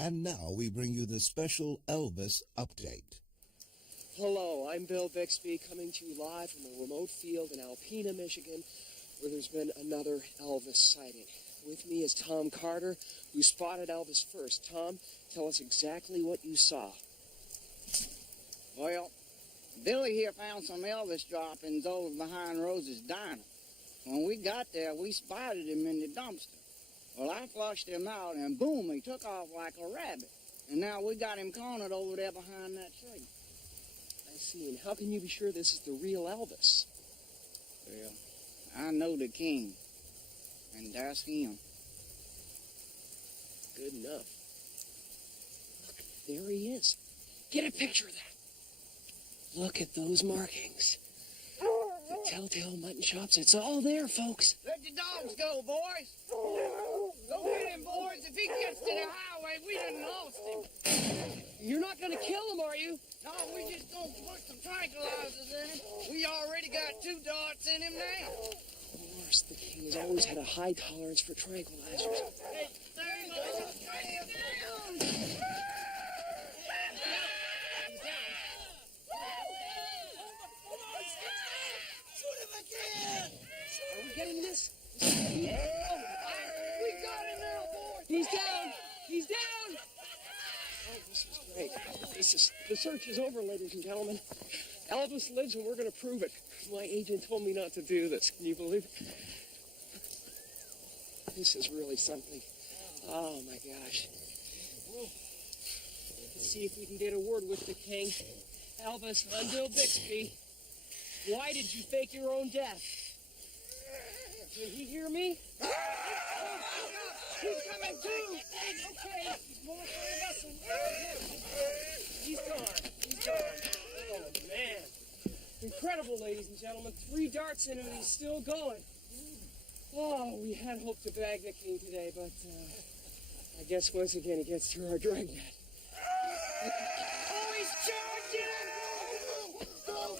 And now we bring you the special Elvis update. Hello, I'm Bill Bixby, coming to you live from a remote field in Alpena, Michigan, where there's been another Elvis sighting. With me is Tom Carter, who spotted Elvis first. Tom, tell us exactly what you saw. Well, Billy here found some Elvis droppings over behind Rose's diner. When we got there, we spotted him in the dumpster. Well, I flushed him out, and boom, he took off like a rabbit. And now we got him cornered over there behind that tree. I see, and how can you be sure this is the real Elvis? Well, I know the king, and that's him. Good enough. Look, there he is. Get a picture of that. Look at those markings. The telltale mutton chops, it's all there, folks. Let the dogs go, boys. Go get him, boys. If he gets to the highway, we done lost him. You're not going to kill him, are you? No, we just gonna put some tranquilizers in him. We already got 2 darts in him now. Of course, the king has always had a high tolerance for tranquilizers. Hey, Are we getting this? we got him now, boys. He's down! He's down! Oh, this is great. The search is over, ladies and gentlemen. Elvis lives and we're going to prove it. My agent told me not to do this. Can you believe it? This is really something. Oh, my gosh. Let's see if we can get a word with the king. Elvis, I'm Bill Bixby. Why did you fake your own death? Did he hear me? He's coming too. Okay, he's more for us. He's gone. He's gone. Oh, man. Incredible, ladies and gentlemen. 3 darts in him and he's still going. Oh, we had hoped to bag the king today, but I guess once again he gets through our dragnet. Oh, he's charging! Go!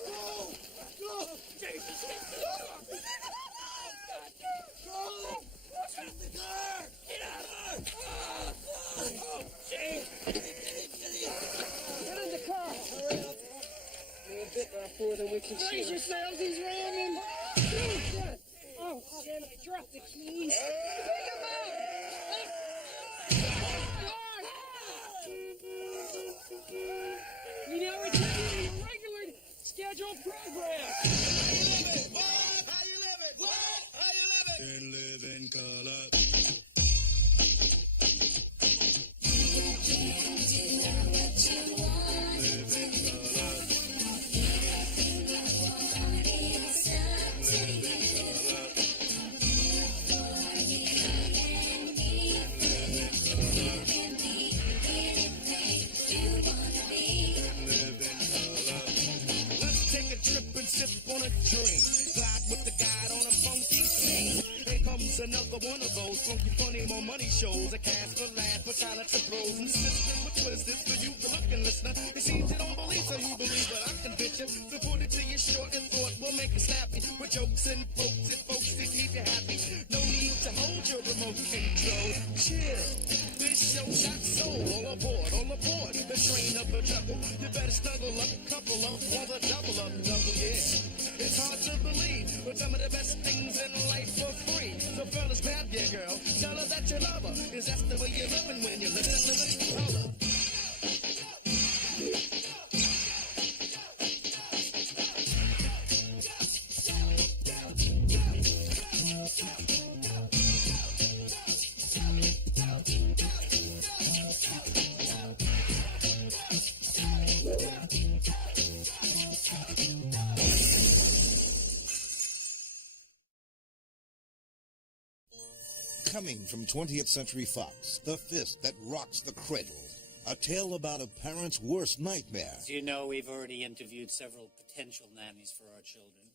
Get in the car! Hurry up. We're a bit more than we can see. Brace yourselves, he's ramming! Oh, damn it, I dropped the keys. Pick him up! We now return to the regular scheduled program. How you living? And live in color. Let's take a trip and sip on a drink. Glide with the guide on a funky scene. Here comes another one of those funky, funny, more money shows. A cast for laughs, but silence for pros and sisters with twisters for you, the looking listener. It seems you don't believe, so you believe, but I can bitch you. So put it to your short and thought will make you snappy. With jokes and folks to keep you happy. No need to hold your remote control. Chill. This show got soul. All aboard. The train of the trouble. You better snuggle up, couple up, or the double, yeah. It's hard to believe, but some of the best things in life for free. So fellas, grab your girl, tell her that you love her. 'Cause that's the way you're living when you're living color. Coming from 20th Century Fox, The Fist That Rocks the Cradle. A tale about a parent's worst nightmare. As you know, we've already interviewed several potential nannies for our children.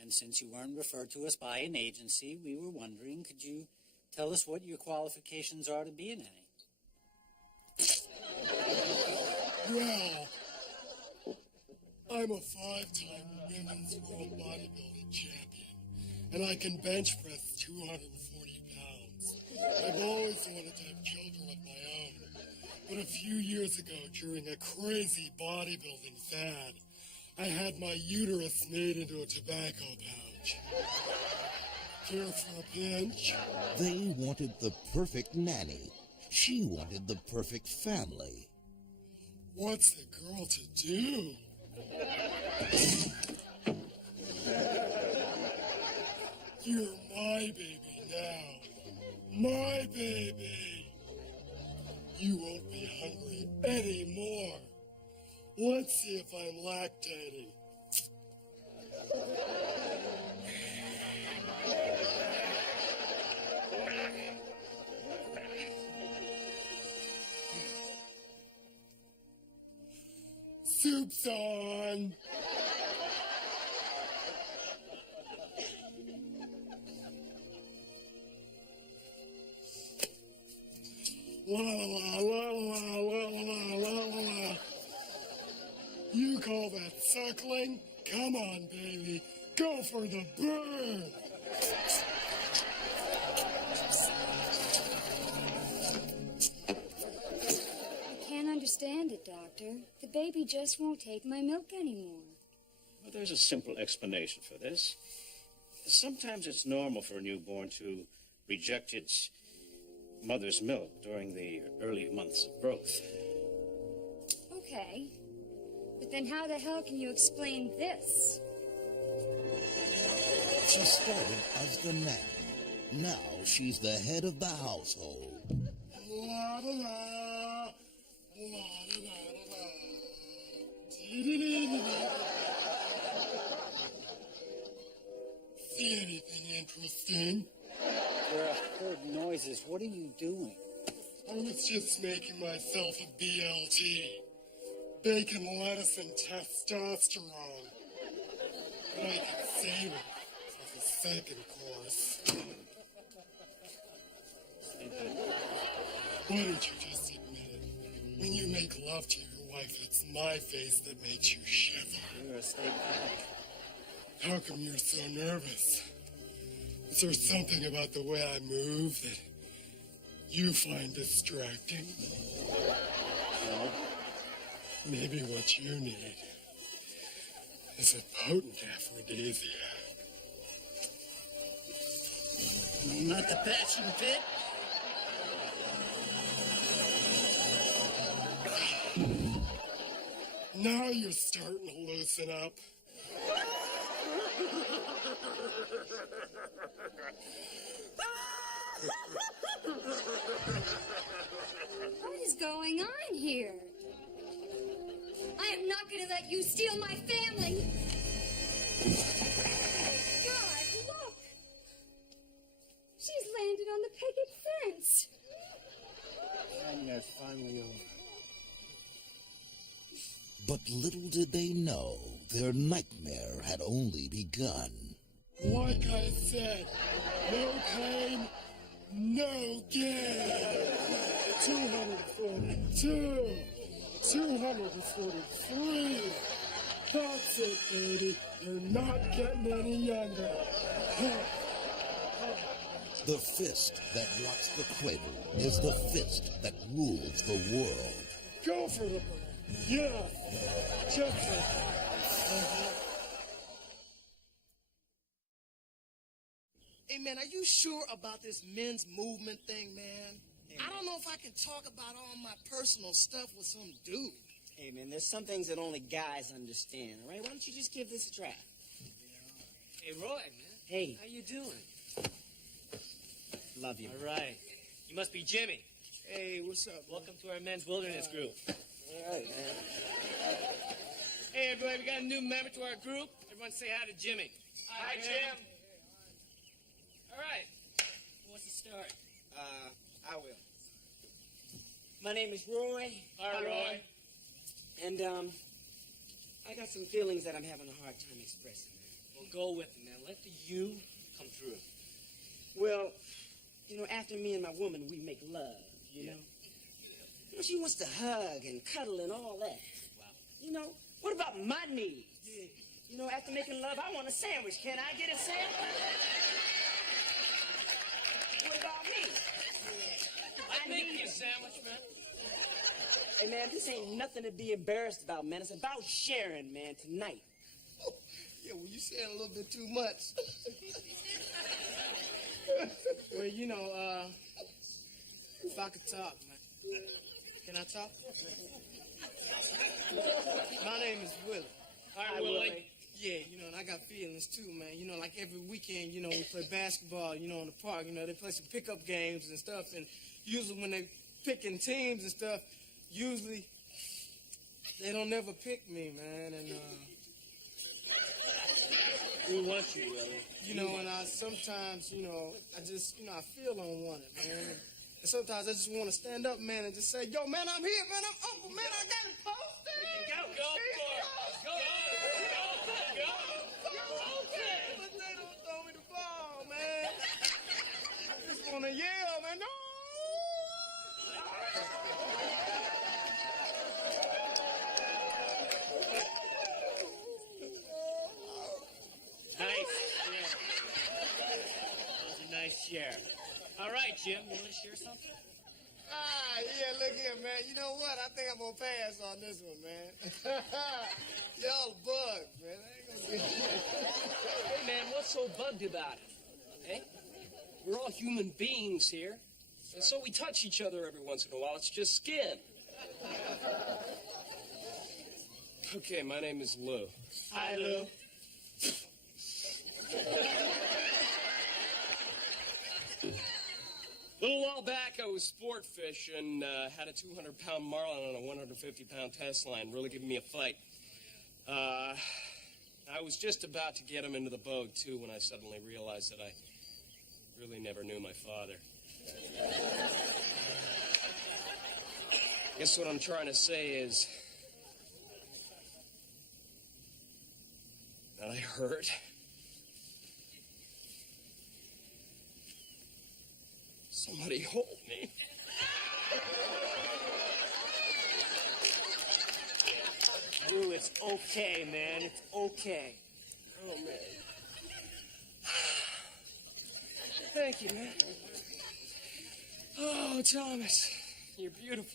And since you weren't referred to us by an agency, we were wondering, could you tell us what your qualifications are to be a nanny? Well, I'm a 5-time women's world bodybuilding champion, and I can bench press 240 pounds. I've always wanted to have children of my own, But a few years ago, during a crazy bodybuilding fad, I had my uterus made into a tobacco pouch. Care for a pinch? They wanted the perfect nanny. She wanted the perfect family. What's the girl to do? You're my baby now. My baby. You won't be hungry anymore. Let's see if I'm lactating. Soup's on. La la la la la la la la. You call that suckling? Come on, baby. Go for the burn. I can't understand it, Doctor. The baby just won't take my milk anymore. Well, there's a simple explanation for this. Sometimes it's normal for a newborn to reject its mother's milk during the early months of growth. Okay. But then how the hell can you explain this? She started as the nanny. Now she's the head of the household. La da la. La da da da da. Dee-dee-dee-dee-dee. See anything interesting? There are heard noises. What are you doing? I was just making myself a BLT. Bacon, lettuce, and testosterone. But I could save it for the second course. Why don't you just admit it? When you make love to your wife, it's my face that makes you shiver. You're a state comic. How come you're so nervous? Is there something about the way I move that you find distracting? No. Maybe what you need is a potent aphrodisiac. Not the passion pit. Now you're starting to loosen up. What is going on here? I am not going to let you steal my family. God, look. She's landed on the picket fence. Nightmare's finally over. But little did they know, their nightmare had only begun. Like I said, no pain, no gain. 242, 243. That's it, baby. You're not getting any younger. The fist that rocks the cradle is the fist that rules the world. Go for the burn. Yeah, just like that. Hey, man, are you sure about this men's movement thing, man? I don't know if I can talk about all my personal stuff with some dude. Hey, man, there's some things that only guys understand, all right? Why don't you just give this a try? Hey, Roy, man. Hey. How you doing? Love you. All right. You must be Jimmy. Hey, what's up? Welcome to our men's wilderness group. All right, man. Hey, everybody, we got a new member to our group. Everyone say hi to Jimmy. Hi, Jim. All right. Who wants to start? I will. My name is Roy. Hi, Roy. And, I got some feelings that I'm having a hard time expressing. Well, go with it, man. Let the you come through. Well, you know, after me and my woman, we make love, you know? You know, she wants to hug and cuddle and all that. Wow. You know, what about my needs? You know, after making love, I want a sandwich. Can I get a sandwich? What about me? I'd make you a sandwich, man. Hey, man, this ain't nothing to be embarrassed about, man. It's about sharing, man, tonight. Oh, yeah, well, you saying a little bit too much. Well, you know, if I could talk, man. Can I talk? My name is Willie. Hi, Willie. Yeah, you know, and I got feelings too, man. You know, like every weekend, you know, we play basketball, you know, in the park. You know, they play some pickup games and stuff. And usually when they picking teams and stuff, usually they don't never pick me, man. And, We want you, Willie. you know, and I sometimes, you know, I just, you know, I feel unwanted, man. And sometimes I just want to stand up, man, and just say, yo, man, I'm here, man. I'm Uncle, man. I got it posted. Go for it. Go. But they don't throw me the ball, man. I just want to yell, man. No! Nice. Yeah. That was a nice share. All right, Jim, you want to share something? Yeah, look here, man. You know what? I think I'm going to pass on this one, man. Y'all bugs, man. I ain't going to do Hey, man, what's so bugged about it? Eh? We're all human beings here, and so we touch each other every once in a while. It's just skin. Okay, my name is Lou. Hi, Lou. A little while back, I was sport fishing, had a 200-pound marlin on a 150-pound test line, really giving me a fight. I was just about to get him into the boat, too, when I suddenly realized that I really never knew my father. Guess what I'm trying to say is that I hurt. Somebody hold me. Lou, it's okay, man. It's okay. Oh, man. Thank you, man. Oh, Thomas, you're beautiful.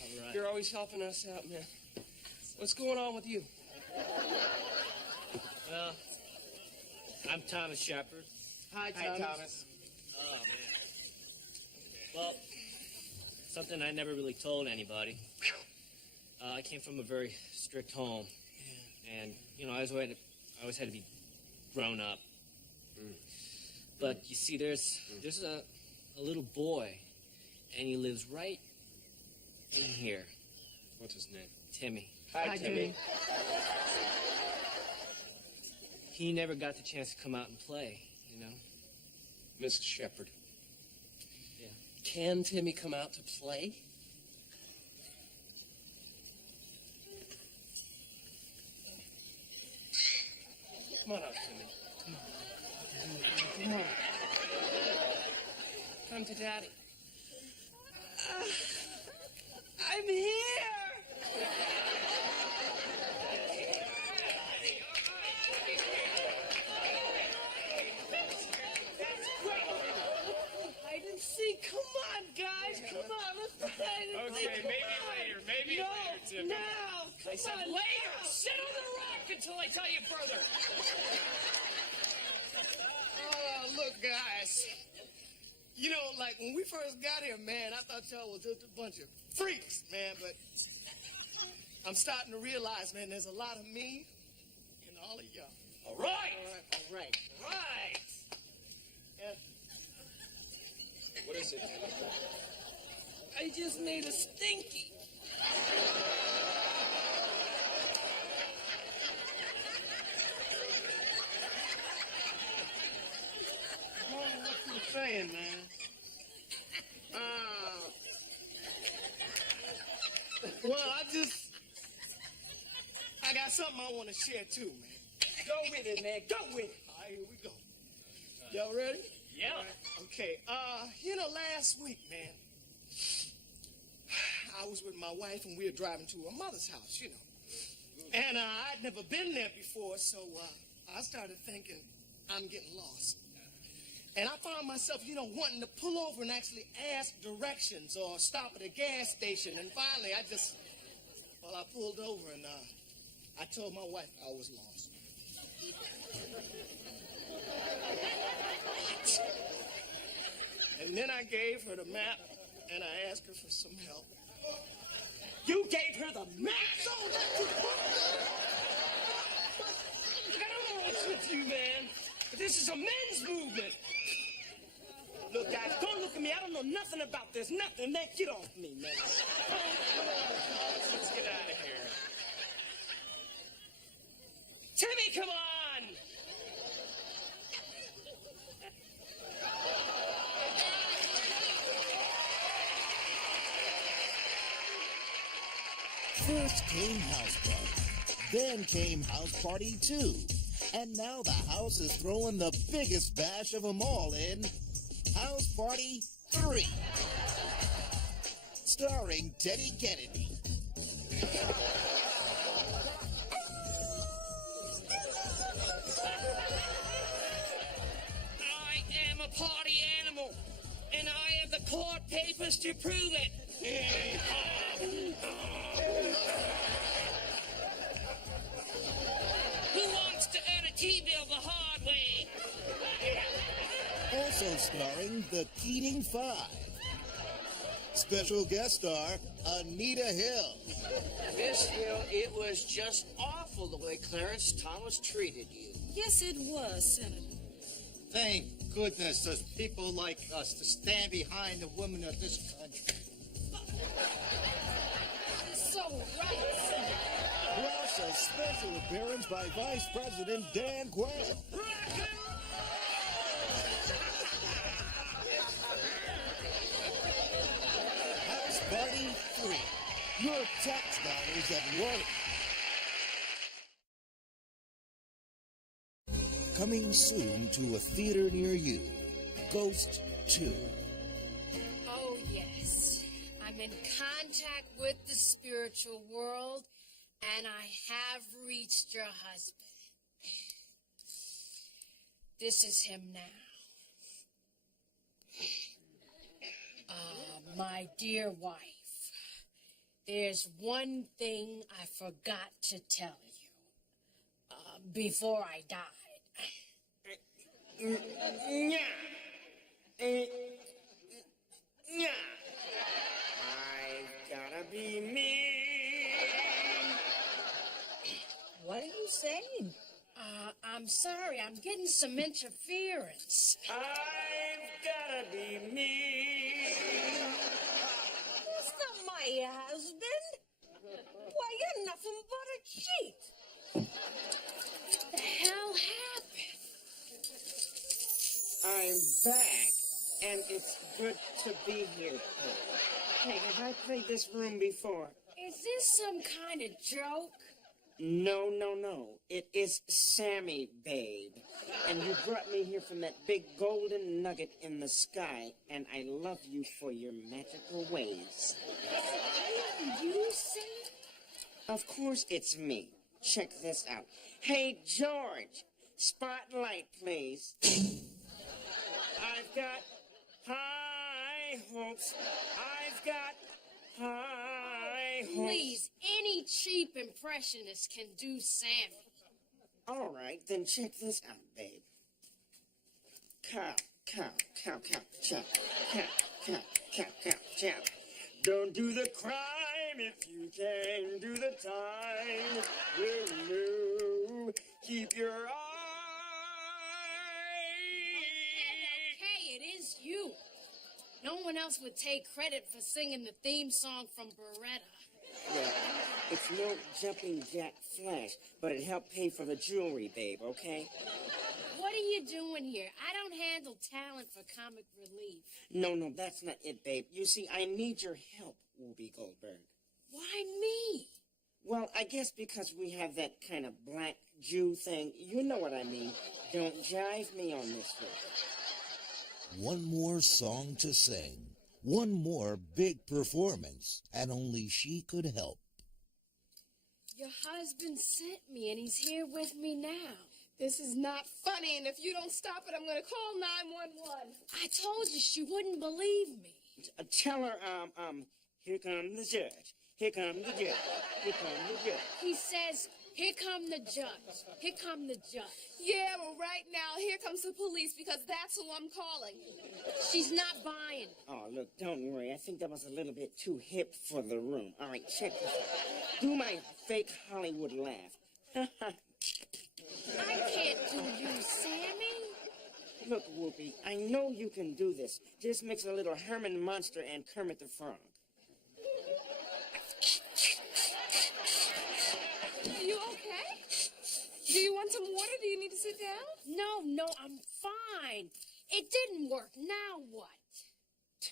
All right. You're always helping us out, man. What's going on with you? Well, I'm Thomas Shepard. Hi, Thomas. Oh, man. Well, something I never really told anybody. I came from a very strict home. And, you know, I always had to be grown up. But, you see, there's a little boy, and he lives right in here. What's his name? Timmy. Hi, Timmy. He never got the chance to come out and play, you know? Mrs. Shepard. Yeah. Can Timmy come out to play? Come on out, Timmy. Come on. Come to Daddy. I'm here. I didn't see. Come on, guys. Come on. Let's play. Okay, maybe later, Timmy. Now. I said Come on, later. now. Sit on the rock until I tell you further. Oh, look, guys. You know, like, when we first got here, man, I thought y'all was just a bunch of freaks, man, but I'm starting to realize, man, there's a lot of me in all of y'all. All right. All right. Right. And What is it? I just made a stinky. what you saying, man? Well, I got something I want to share too, man. Go with it, man. Go with it. All right, here we go. Y'all ready? Yeah. Okay, you know, last week, man, I was with my wife and we were driving to her mother's house, you know. And I'd never been there before, so I started thinking I'm getting lost. And I found myself, wanting to pull over and actually ask directions or stop at a gas station. And finally, I pulled over and I told my wife I was lost. And then I gave her the map and I asked her for some help. You gave her the map? I don't know what's with you, man. But this is a men's movement. Look, guys, don't look at me. I don't know nothing about this. Nothing. Man, get off me, man. Let's get out of here. Timmy, come on! First came House Party, then came House Party 2, and now the house is throwing the biggest bash of them all in House Party 3, starring Teddy Kennedy. I am a party animal, and I have the court papers to prove it. Who wants to earn a T-bill the hard way? Also starring the Keating Five. Special guest star, Anita Hill. Miss Hill, it was just awful the way Clarence Thomas treated you. Yes, it was, Senator. Thank goodness there's people like us to stand behind the women of this country. So right, Senator. Plus a special appearance by Vice President Dan Quayle. House Party 3. Your tax dollars at work. Coming soon to a theater near you. Ghost 2. Oh, yes. I'm in contact with the spiritual world, and I have reached your husband. This is him now. My dear wife, there's one thing I forgot to tell you before I died. I've gotta be me. What are you saying? I'm sorry, I'm getting some interference. I've gotta be me. That's not my husband. Why, you're nothing but a cheat. What the hell happened? I'm back, and it's good to be here. Hey, have I played this room before? Is this some kind of joke? No. It is Sammy, babe. And you brought me here from that big golden nugget in the sky, and I love you for your magical ways. You say? Of course it's me. Check this out. Hey, George, spotlight, please. I've got high hopes. I've got high hopes. Please, any cheap impressionist can do Sammy. All right, then check this out, babe. Cow, chow. Don't do the crime if you can do the time. No. Keep your eye. Okay, it is you. No one else would take credit for singing the theme song from Beretta. Well, it's no jumping jack flash, but it helped pay for the jewelry, babe, okay? What are you doing here? I don't handle talent for comic relief. No, that's not it, babe. You see, I need your help, Whoopi Goldberg. Why me? Well, I guess because we have that kind of black Jew thing. You know what I mean. Don't jive me on this one. One more song to sing. One more big performance, and only she could help. Your husband sent me, and he's here with me now. This is not funny, and if you don't stop it, I'm going to call 911. I told you she wouldn't believe me. Tell her, here comes the judge. Here comes the judge. Here comes the judge. He says, here come the judge. Here come the judge. Yeah, well, right now, here comes the police because that's who I'm calling. She's not buying it. Oh, look, don't worry. I think that was a little bit too hip for the room. All right, check this out. Do my fake Hollywood laugh. I can't do you, Sammy. Look, Whoopi, I know you can do this. Just mix a little Herman Monster and Kermit the Frog. Are you okay? Do you want some water? Do you need to sit down? No, I'm fine. It didn't work. Now what?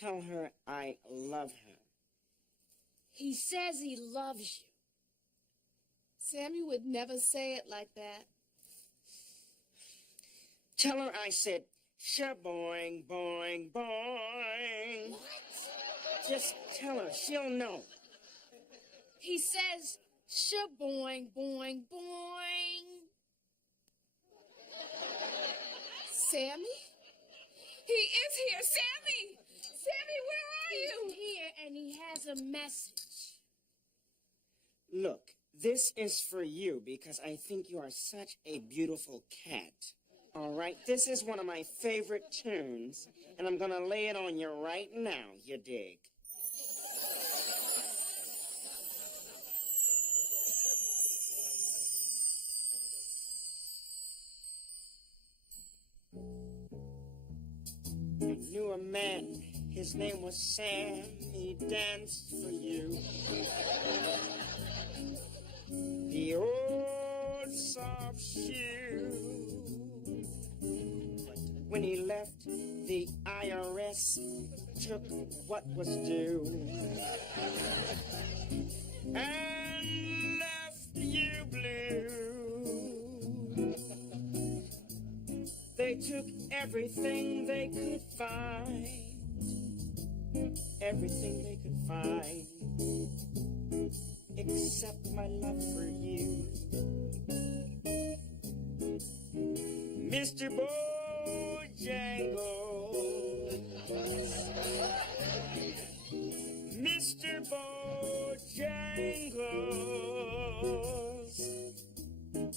Tell her I love her. He says he loves you. Sammy would never say it like that. Tell her I said, shaboing, boing, boing. What? Just tell her. She'll know. He says, shaboing, boing, boing. Sammy? He is here. Sammy! Sammy, where are you? He's here, and he has a message. Look, this is for you because I think you are such a beautiful cat. All right, this is one of my favorite tunes, and I'm going to lay it on you right now, you dig? I knew a man, his name was Sam, he danced for you. The old soft shoe. But when he left, the IRS took what was due and left you blue. They took everything they could find, everything they could find, except my love for you. Mr. Bojangles, Mr. Bojangles,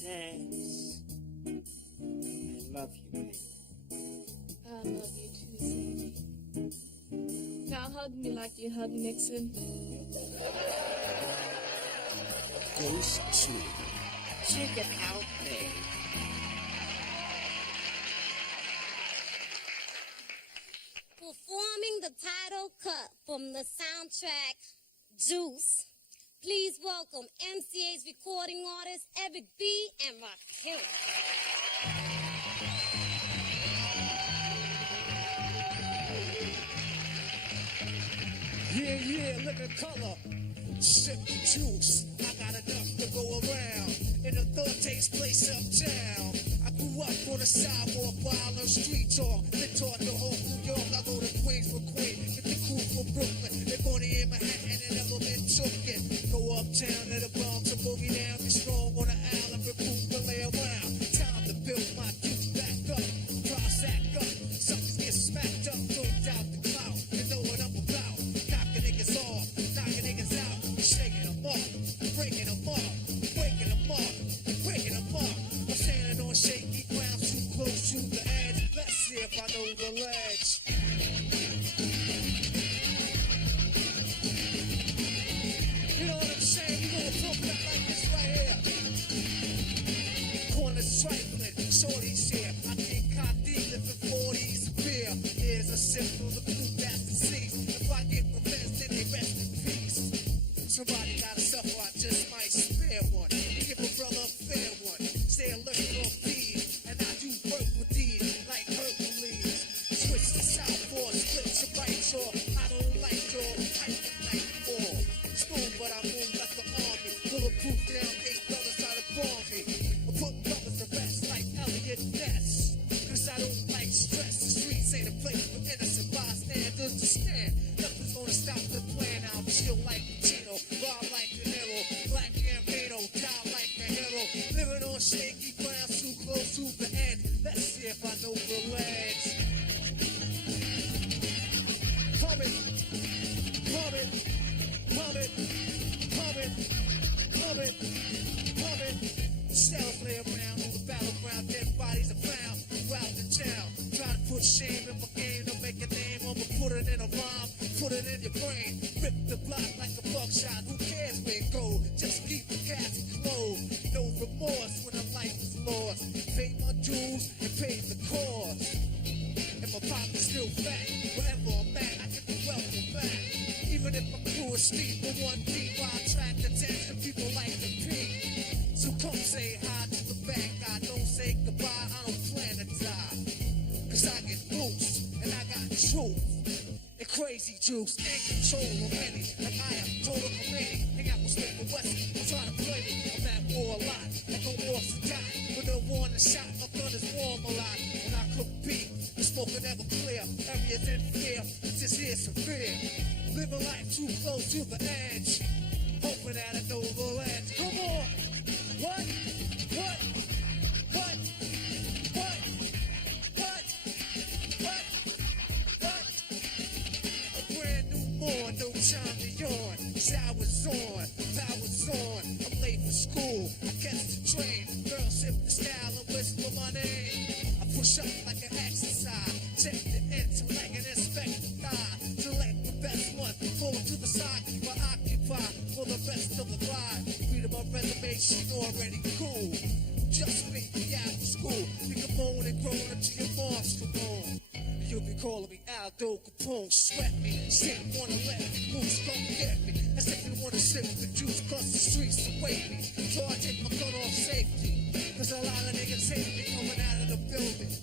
dance. I love you, baby. I love you too, Sammy. Now hug me like you hug Nixon. Ghost 2. Check it out, babe. Performing the title cut from the soundtrack Juice, please welcome MCA's recording artists Eric B. and Rakim. Yeah, look at color. Sip the juice. I got enough to go around. And the thought takes place uptown. I grew up on the sidewalk while on street talk. Then taught to off New York. I go to Queens for Queen. Get the crew from Brooklyn. They born in Manhattan and never been taken. Go uptown to the Bronx and boogie down. Get strong on the island. Recruit and lay around. Time to build my youth back up. Cross act up. Suckers get smacked up. Don't doubt the clout. You know what I'm about. Knocking niggas off. Knocking niggas out. Shaking them off. Breaking them off. Waking them off. Breaking them off. I'm standing on shaky ground. Too close to the edge. Let's see if I know the ledge. You know what I'm saying? We're gonna pump it up like this right here. Corner trifling, shorty's here. I think cocky, living 40s beer. Here's a simple the blue bastard sees. If I get revenge, then they rest in peace. Somebody gotta suffer, I just might spare one. Give a brother a fair one. Stay alert for peas, and I do work with these like Hercules. Switch to southpaw, split to right jaw. I don't like your hype like before. Spoon, but I move like the army. Bulletproof down, 8 brothers out of Barney. I'm putting brothers to rest like Elliot Ness. Cause I don't like stress. The streets ain't a place for innocent bystanders to stand. Nothing's gonna stop the plan. I'll chill like Pacino, rob like pump it, pump it, pump it, pump it. Shells lay around on the battleground, dead bodies are found throughout the town. Try to put shame in my game to make a name. I'ma put it in a rhyme, put it in your brain. Rip the block like a buckshot. Who cares where it goes? Just keep the casket closed. No remorse when a life is lost. Pay my dues and pay the cost. And my pocket's still fat. Wherever I'm at, I get the welcome back. Even if my crew is steep for one deep, I attract attention. People like to peek. So come say hi to the bad guy. Don't say goodbye. I don't plan to die. Cause I get loose and I got truth. And crazy juice and control of many. Like I am total Khomeini. Hang out with Smith and Wesson. I'm trying to play me. I'm at war a lot. I go off to die. But no warning shot. My gun is warm a lot. And I cook beat. The smoke will never clear. Areas in fear. It's just here severe. Living life too close to the edge. Hoping that I know the edge. Come on. What? What? What? What? What? What? What? A brand new morn, no time to yawn. Showers on, powers on. I'm late for school, I catch the train. Girls sip the style and whisper my name. I push up like an exercise. Check the intellect and inspect the thigh. Select the best one, pull to the side. But occupy for the rest of the ride. Read my resume, she already cool. Just me out of school. We can moan and groan until your mom's come home. You'll be calling me Aldo Capone. Sweat me, say you wanna let me loose, come get me. As if you wanna sip the juice, cross the streets to wait me. So I take my gun off safety. Cause a lot of niggas hate me coming out of the building.